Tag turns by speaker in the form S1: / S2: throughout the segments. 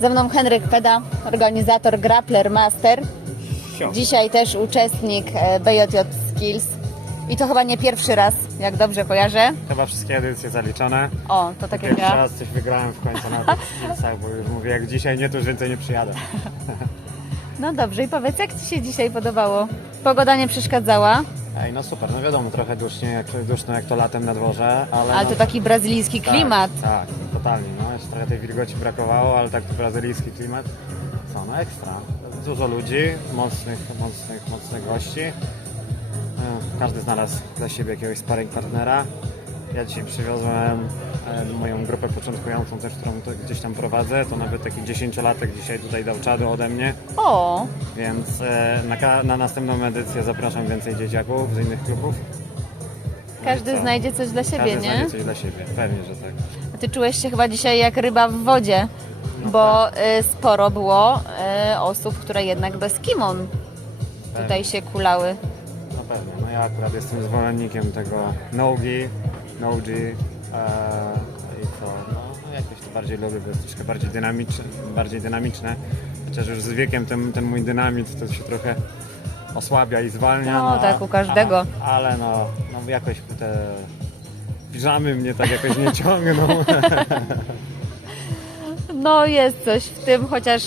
S1: Ze mną Henryk Peda, organizator Grappler Master. Dzisiaj też uczestnik e, BJJ Skills. I to chyba nie pierwszy raz, jak dobrze kojarzę.
S2: Chyba wszystkie edycje zaliczone.
S1: O, to tak jak
S2: Pierwszy
S1: ja.
S2: raz coś wygrałem w końcu na tych skillsach, bo już mówię, jak dzisiaj nie, to już więcej nie przyjadę.
S1: No dobrze, i powiedz, jak Ci się dzisiaj podobało? Pogoda nie przeszkadzała,
S2: Ej, no super, no wiadomo, trochę dusznie, jak, duszno jak to latem na dworze, ale...
S1: ale
S2: no,
S1: to taki brazylijski
S2: tak,
S1: klimat.
S2: Tak, totalnie, no jeszcze trochę tej wilgoci brakowało, ale tak to brazylijski klimat. Co, no ekstra. Dużo ludzi, mocnych, mocnych, mocnych gości. E, Każdy znalazł dla siebie jakiegoś sparring partnera. Ja dzisiaj przywiozłem e, moją grupę początkującą też, którą gdzieś tam prowadzę. To nawet taki dziesięciolatek dzisiaj tutaj dał czadu ode mnie.
S1: O,
S2: Więc e, na, na następną edycję zapraszam więcej dzieciaków z innych klubów. No
S1: każdy
S2: co?
S1: znajdzie coś dla siebie,
S2: Każdy
S1: nie?
S2: znajdzie coś dla siebie, pewnie, że tak.
S1: Ty czułeś się chyba dzisiaj jak ryba w wodzie,
S2: No
S1: bo y, sporo było y, osób, które jednak bez kimon tutaj się kulały.
S2: Na pewno. No ja akurat jestem zwolennikiem tego nogi, nogi e, i co, no, no jakoś to bardziej lubię, bo jest troszkę bardziej dynamiczne, bardziej dynamiczne. Chociaż już z wiekiem ten, ten mój dynamit to się trochę osłabia i zwalnia.
S1: No, tak, u każdego.
S2: A, ale no, no jakoś te piżamy mnie tak jakoś nie ciągną.
S1: No jest coś w tym, chociaż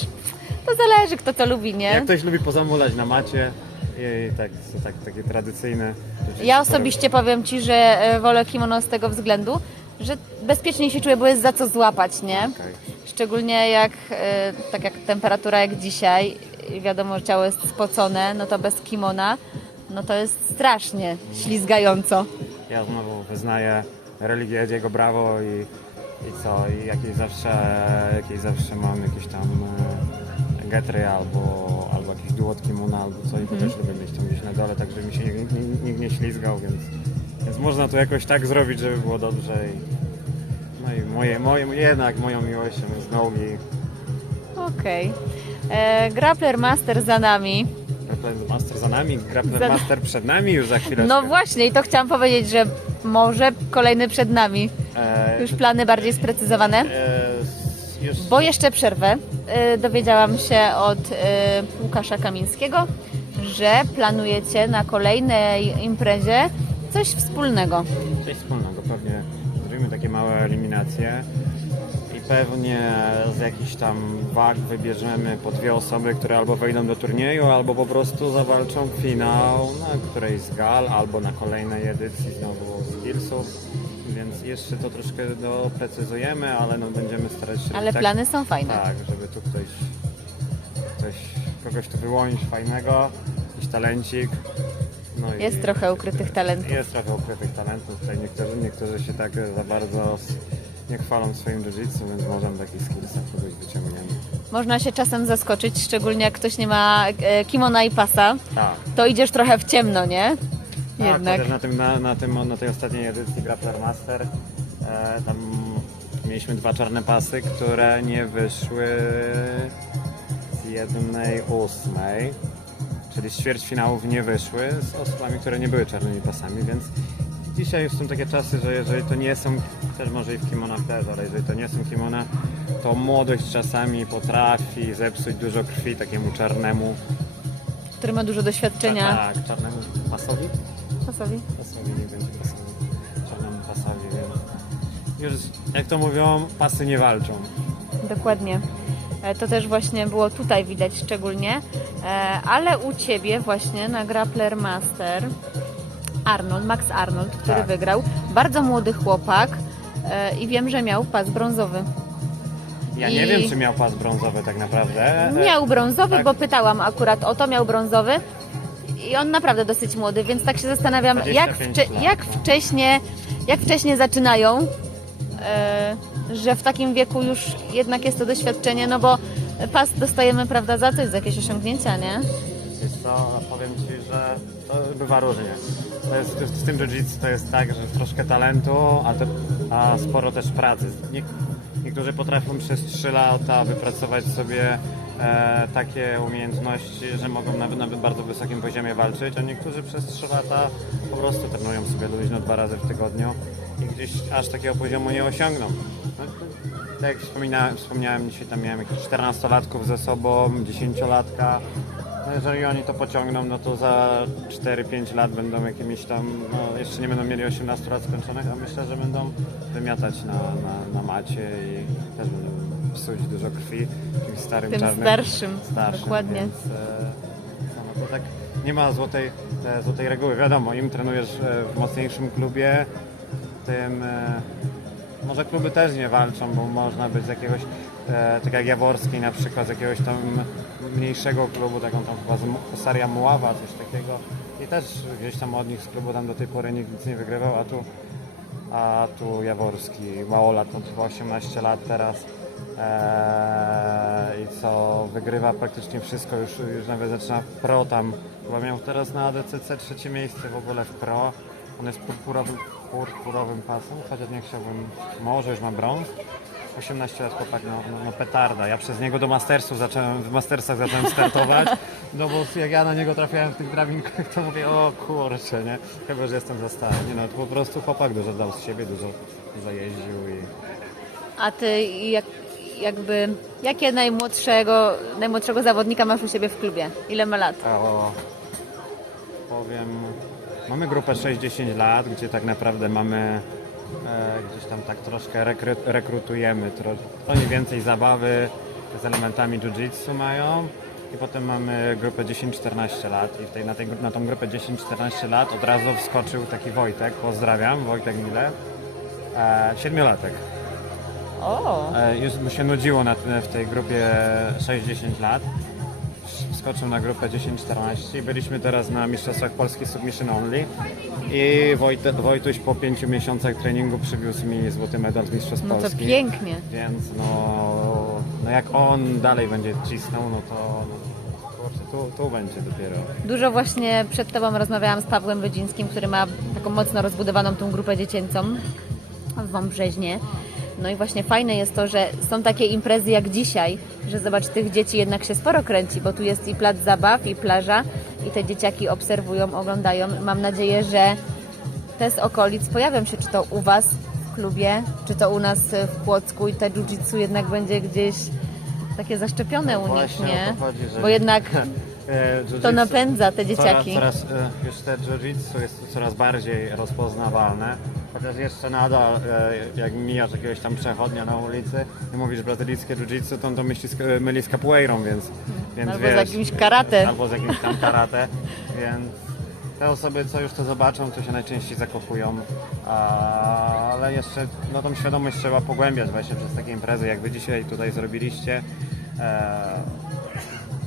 S1: to zależy kto to lubi, nie?
S2: Jak ktoś lubi pozamulać na macie i tak, tak takie tradycyjne. rzeczy
S1: Ja
S2: się
S1: osobiście powiem Ci, że e, wolę kimono z tego względu, że bezpieczniej się czuję, bo jest za co złapać, nie?
S2: Okej.
S1: Szczególnie jak, e, tak jak temperatura jak dzisiaj, i wiadomo, że ciało jest spocone, no to bez kimona, no to jest strasznie ślizgająco.
S2: Ja znowu wyznaję religię Diego Bravo i, i co, i jakieś zawsze, jakieś zawsze mam jakieś tam e, getry albo, albo jakieś duot kimona albo co i to też lubię mieć tam gdzieś na dole, tak żeby mi się nikt, nikt, nikt nie ślizgał, więc, więc można to jakoś tak zrobić, żeby było dobrze i no i moje, moje, jednak moją miłością jest nogi.
S1: Okej. E, Grappler Master za nami.
S2: Grappler Master za nami, Grappler
S1: Za-
S2: Master przed nami już za chwilę.
S1: No właśnie, i to chciałam powiedzieć, że może kolejny przed nami.
S2: E,
S1: Już plany bardziej sprecyzowane.
S2: e, już
S1: Bo jeszcze przerwę. Y, Dowiedziałam się od y, Łukasza Kamińskiego, że planujecie na kolejnej imprezie coś wspólnego.
S2: Coś wspólnego, pewnie zrobimy takie małe eliminacje pewnie z jakichś tam wag wybierzemy po dwie osoby, które albo wejdą do turnieju, albo po prostu zawalczą finał na którejś z gal, albo na kolejnej edycji znowu Skillsów. Więc jeszcze to troszkę doprecyzujemy, ale no będziemy starać się...
S1: Ale
S2: tak,
S1: plany są fajne.
S2: Tak, żeby tu ktoś, ktoś kogoś tu wyłonić fajnego, jakiś talencik. No i-
S1: Jest trochę ukrytych talentów.
S2: jest trochę ukrytych talentów. Tutaj niektórzy, niektórzy się tak za bardzo s- nie chwalą swoim jiu-jitsu, więc może na takich skillsach kogoś wyciągniemy.
S1: Można się czasem zaskoczyć, szczególnie jak ktoś nie ma e, kimona i pasa,
S2: Tak.
S1: to idziesz trochę w ciemno, nie?
S2: Tak,
S1: Jednak.
S2: chociaż na, tym, na, na, tym, na tej ostatniej edycji Grappler Master e, tam mieliśmy dwa czarne pasy, które nie wyszły z jednej ósmej. Czyli z ćwierćfinałów nie wyszły z osobami, które nie były czarnymi pasami, więc dzisiaj już są takie czasy, że jeżeli to nie są, też może i w kimonach też, ale jeżeli to nie są kimona, to młodość czasami potrafi zepsuć dużo krwi takiemu czarnemu.
S1: Który ma dużo doświadczenia.
S2: Tak, czarnemu pasowi.
S1: Pasowi.
S2: Pasowi nie będzie pasowi. Czarnemu pasowi, więc już jak to mówią, pasy nie walczą.
S1: Dokładnie. E, To też właśnie było tutaj widać szczególnie. E, Ale u Ciebie właśnie na Grappler Master Arnold, Max Arnold, który
S2: Tak.
S1: wygrał. Bardzo młody chłopak e, i wiem, że miał pas brązowy.
S2: Ja
S1: I-
S2: nie wiem, czy miał pas brązowy tak naprawdę.
S1: Miał brązowy,
S2: tak.
S1: bo pytałam akurat o to, miał brązowy. I on naprawdę dosyć młody, więc tak się zastanawiam, jak,
S2: 25
S1: wcze-
S2: lat,
S1: jak,
S2: no.
S1: wcześnie, jak wcześnie zaczynają, e, że w takim wieku już jednak jest to doświadczenie, no bo pas dostajemy, prawda, za coś, za jakieś osiągnięcia, nie?
S2: Wiesz co, powiem Ci, że to bywa różnie. To jest, w tym jiu-jitsu to jest tak, że troszkę talentu, a, a sporo też pracy. Nie, niektórzy potrafią przez 3 lata wypracować sobie e, takie umiejętności, że mogą nawet na bardzo wysokim poziomie walczyć, a niektórzy przez 3 lata po prostu trenują sobie luźno dwa razy w tygodniu i gdzieś aż takiego poziomu nie osiągną. No, tak jak wspominałem, wspomniałem, dzisiaj tam miałem jakichś 14-latków ze sobą, 10-latka. No jeżeli oni to pociągną, no to za 4-5 lat będą jakimiś tam, no jeszcze nie będą mieli 18 lat skończonych, a myślę, że będą wymiatać na, na, na macie i też będą psuć dużo krwi tym starym
S1: Tym
S2: czarnym.
S1: starszym,
S2: starszym
S1: dokładnie.
S2: Więc, e, no to tak nie ma złotej, e, złotej reguły. Wiadomo, im trenujesz e, w mocniejszym klubie, tym e, może kluby też nie walczą, bo można być z jakiegoś, e, tak jak Jaworski na przykład, z jakiegoś tam mniejszego klubu, taką tam chyba z Saria Muława, coś takiego. I też gdzieś tam od nich z klubu tam do tej pory nikt nic nie wygrywał, a tu, a tu Jaworski, mało lat, no chyba 18 lat teraz. Eee, I co, wygrywa praktycznie wszystko, już, już nawet zaczyna w pro tam. Chyba miał teraz na ADCC trzecie miejsce w ogóle w pro. On jest purpurowym, purpurowym pasem, chociaż nie chciałbym, może już ma brąz. 18 lat chłopak, no, no, no petarda. Ja przez niego do Mastersów zacząłem, w Mastersach zacząłem startować, no bo jak ja na niego trafiałem w tych drabinkach, to mówię, o kurczę, nie? Chyba, że jestem za stary. Nie no, to po prostu chłopak dużo dał z siebie, dużo zajeździł i...
S1: A ty jak, jakby, jakie najmłodszego, najmłodszego zawodnika masz u siebie w klubie? Ile ma lat?
S2: O, powiem, mamy grupę 6-10 lat, gdzie tak naprawdę mamy gdzieś tam tak troszkę rekry, rekrutujemy. Tro, oni więcej zabawy z elementami jiu-jitsu mają. I potem mamy grupę 10-14 lat i tej, na, tej, na tą grupę 10-14 lat od razu wskoczył taki Wojtek, pozdrawiam, Wojtek Mile, e, siedmiolatek.
S1: O,
S2: E, Już mu się nudziło na, w tej grupie 6-10 lat. Wskoczył na grupę 10-14 i byliśmy teraz na Mistrzostwach Polski Submission Only i Wojt, Wojtuś po 5 miesiącach treningu przywiózł mi złoty medal z Mistrzostw
S1: no to
S2: Polski.
S1: pięknie.
S2: Więc no, no jak on dalej będzie cisnął, no to no, tu, tu będzie dopiero.
S1: Dużo właśnie przed Tobą rozmawiałam z Pawłem Wydzińskim, który ma taką mocno rozbudowaną tą grupę dziecięcą w Wąbrzeźnie. No i właśnie fajne jest to, że są takie imprezy jak dzisiaj, że zobacz, tych dzieci jednak się sporo kręci, bo tu jest i plac zabaw, i plaża i te dzieciaki obserwują, oglądają. Mam nadzieję, że te z okolic pojawią się, czy to u Was w klubie, czy to u nas w Płocku i te jiu-jitsu jednak będzie gdzieś takie zaszczepione u nich, nie?
S2: chodzi, że-
S1: Bo jednak
S2: E,
S1: to napędza te
S2: Coraz,
S1: dzieciaki.
S2: coraz, e, już te jiu-jitsu jest coraz bardziej rozpoznawalne. Chociaż jeszcze nadal, e, jak mijasz jakiegoś tam przechodnia na ulicy i mówisz brazylijskie jiu-jitsu, to on to myśli, z- myli z capoeirą, więc, więc
S1: Albo
S2: wiesz,
S1: z jakimś karate.
S2: Albo z jakimś tam karate, więc te osoby, co już to zobaczą, to się najczęściej zakochują, a, ale jeszcze no, tą świadomość trzeba pogłębiać właśnie przez takie imprezy, jak wy dzisiaj tutaj zrobiliście. E,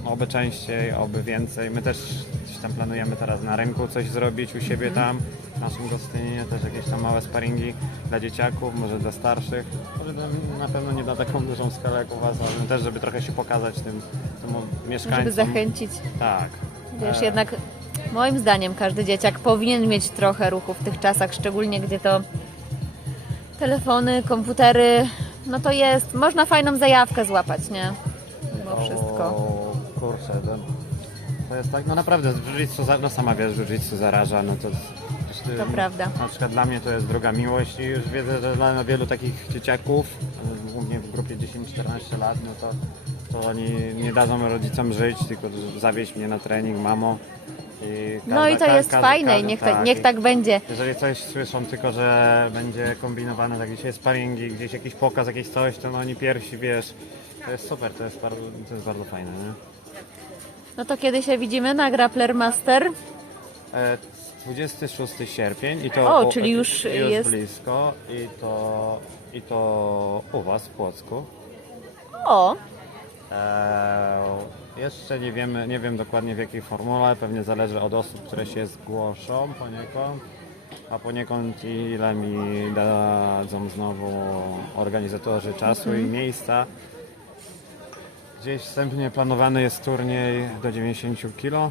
S2: oby częściej, oby więcej. My też gdzieś tam planujemy teraz na rynku coś zrobić u siebie tam, w naszym gostyninie, też jakieś tam małe sparingi dla dzieciaków, może dla starszych. Może na- na pewno nie na taką dużą skalę jak u Was, ale też, żeby trochę się pokazać tym, tym mieszkańcom.
S1: żeby zachęcić.
S2: Tak.
S1: Wiesz,
S2: E,
S1: jednak moim zdaniem każdy dzieciak powinien mieć trochę ruchu w tych czasach, szczególnie gdy to telefony, komputery, no to jest, można fajną zajawkę złapać, nie? Mimo wszystko.
S2: Kurczę, to, to jest tak, no naprawdę, jiu-jitsu, za- no sama wiesz, jiu-jitsu zaraża, no to... przecież,
S1: To prawda.
S2: Na przykład dla mnie to jest druga miłość i już wiedzę, że dla wielu takich dzieciaków, głównie w grupie 10-14 lat, no to, to oni nie dadzą rodzicom żyć, tylko zawieźć mnie na trening, mamo. I
S1: No i to
S2: każda-
S1: jest
S2: każda-
S1: fajne i
S2: każda-
S1: niech tak, niech
S2: i-
S1: tak będzie.
S2: jeżeli coś słyszą tylko, że będzie kombinowane, tak dzisiaj sparingi, gdzieś jakiś pokaz, jakieś coś, to no oni pierwsi, wiesz, to jest super, to jest bardzo, to jest bardzo fajne, nie?
S1: No to kiedy się widzimy na Grappler Master?
S2: E, 26 sierpień i to
S1: O, czyli już jest-
S2: blisko i to, i to u Was w Płocku.
S1: O,
S2: E, jeszcze nie wiemy, nie wiem dokładnie w jakiej formule, pewnie zależy od osób, które się zgłoszą poniekąd, a poniekąd ile mi dadzą znowu organizatorzy czasu i miejsca. Gdzieś wstępnie planowany jest turniej do 90 kg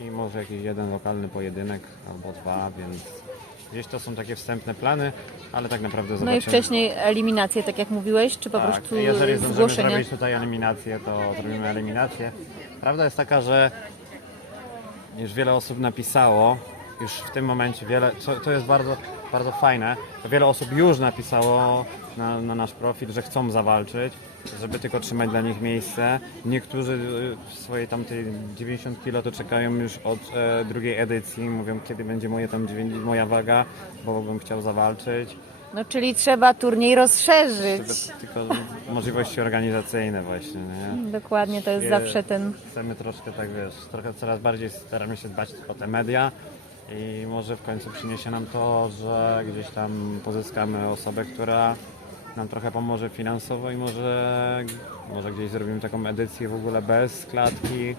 S2: i może jakiś jeden lokalny pojedynek albo dwa, więc gdzieś to są takie wstępne plany, ale tak naprawdę
S1: No
S2: zobaczymy.
S1: i wcześniej eliminacje, tak jak mówiłeś, czy po
S2: tak,
S1: prostu
S2: jeżeli zdążymy
S1: zgłoszenia?
S2: zrobić tutaj eliminację, to zrobimy eliminację. Prawda jest taka, że już wiele osób napisało, już w tym momencie wiele, to jest bardzo, bardzo fajne, wiele osób już napisało na, na nasz profil, że chcą zawalczyć, żeby tylko trzymać dla nich miejsce. Niektórzy y, w swojej tamtej 90 kg to czekają już od e, drugiej edycji, mówią kiedy będzie moje tam, dziewię- moja waga, bo bym chciał zawalczyć.
S1: No czyli trzeba turniej rozszerzyć.
S2: Żeby tylko możliwości organizacyjne właśnie, nie?
S1: Dokładnie, to jest zawsze ten...
S2: Chcemy troszkę tak, wiesz, trochę coraz bardziej staramy się dbać o te media i może w końcu przyniesie nam to, że gdzieś tam pozyskamy osobę, która nam trochę pomoże finansowo i może, może gdzieś zrobimy taką edycję w ogóle bez klatki.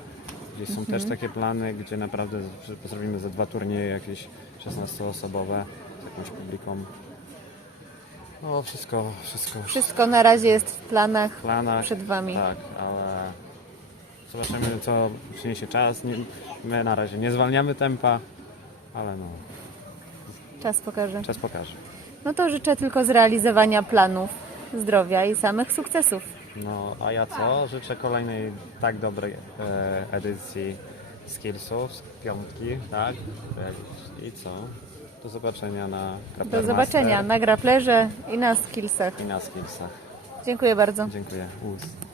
S2: Gdzieś są też takie plany, gdzie naprawdę zrobimy za dwa turnieje jakieś 16-osobowe z jakąś publiką. No wszystko, wszystko
S1: Wszystko na razie jest w planach.
S2: w planach.
S1: Przed wami.
S2: Tak, ale zobaczymy co przyniesie czas. Nie, my na razie nie zwalniamy tempa, ale no,
S1: Czas pokaże.
S2: czas pokaże.
S1: No to życzę tylko zrealizowania planów, zdrowia i samych sukcesów.
S2: No, a ja co? Życzę kolejnej tak dobrej e, edycji Skillsów, z piątki, tak? I co? Do zobaczenia na
S1: Do
S2: Grappler
S1: zobaczenia
S2: Master
S1: na graplerze i na skillsach.
S2: i na Skillsach.
S1: Dziękuję bardzo.
S2: Dziękuję. Uz.